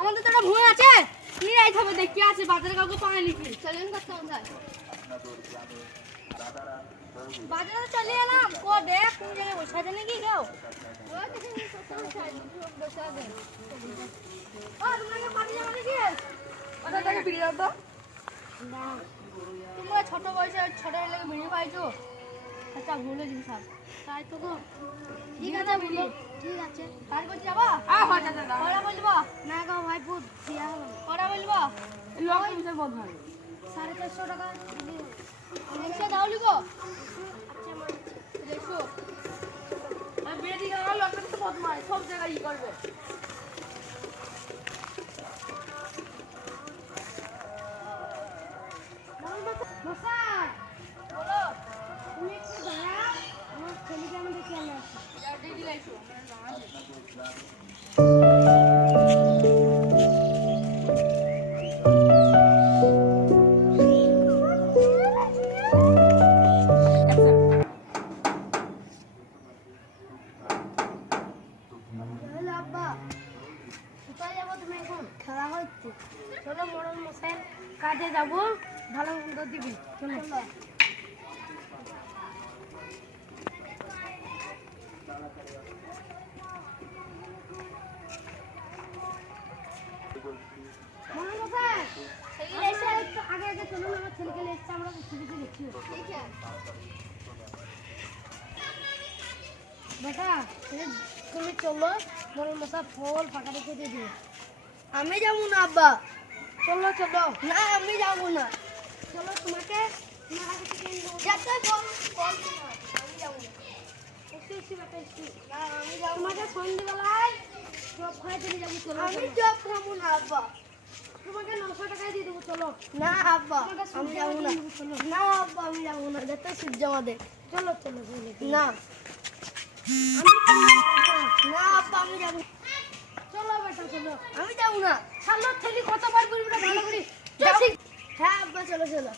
আমাদের তো একটা ভুঁই আছে, নিয়ে যাইতে হবে, দেখি আছে বাজারে কাউকে পায় নাকি। চলেন করতে কোথায় বাজারে চলে এলাম। ও দেখ কোন জায়গায় বসে আছে নাকি কেউ। তোমরা ছোট বয়সে ছোট লেগে বিড়ি পাইছো। আচ্ছা ভুলে দিবি স্যার তাই তো গো। ঠিক আছে বিড়ি ঠিক আছে কার করতে যাবা? কড়া বলবো না গো ভাইপু দিয়া হলো। কড়া বলবো লোক কিনতে বল ভাই 450 টাকা দিবি। এসে দাও লিগো। আচ্ছা মা দেখো আর বেডি গেল লোকটা তো বদমাই সব জায়গায় ই করবে। মশাই বলো তুমি একটু দাঁড়াও, আমার ছেলেকে আমি দেখে আনলাম। যাও দিদি লাইছো চলো মোড়ল মশাই কাজে যাবো, ভালো মন্দ দিবি। চলো আগে আগে চলো, আমার ছেলেকে এসছে, আমরা ছবিতে দেখছি। বেটা তুমি চলো, মোড়ল মশাই ফল ফাঁকা রেখে দিয়ে দিও। আমি যাবো না আব্বা। চলো চলো। না আমি যাবো না। চলো তোমাকে তোমাকে সন্ধ্যেবেলায় চপ খাই চলে যাবো। চলো আমি চপ খাবো না আব্বা। তোমাকে 900 টাকায় দিয়ে দেবো। চলো। না আব্বা আমি যাবো না। না আব্বা আমি যাবো না, যত সূর্য আমাদের। চলো চলো না না আব্বা আমি যাবো। চলো বেটা চলো। আমি যাবো না। সামনে ছেলে কতবার বলবি না ভালো করে। হ্যাঁ আব্বা চলো চলো।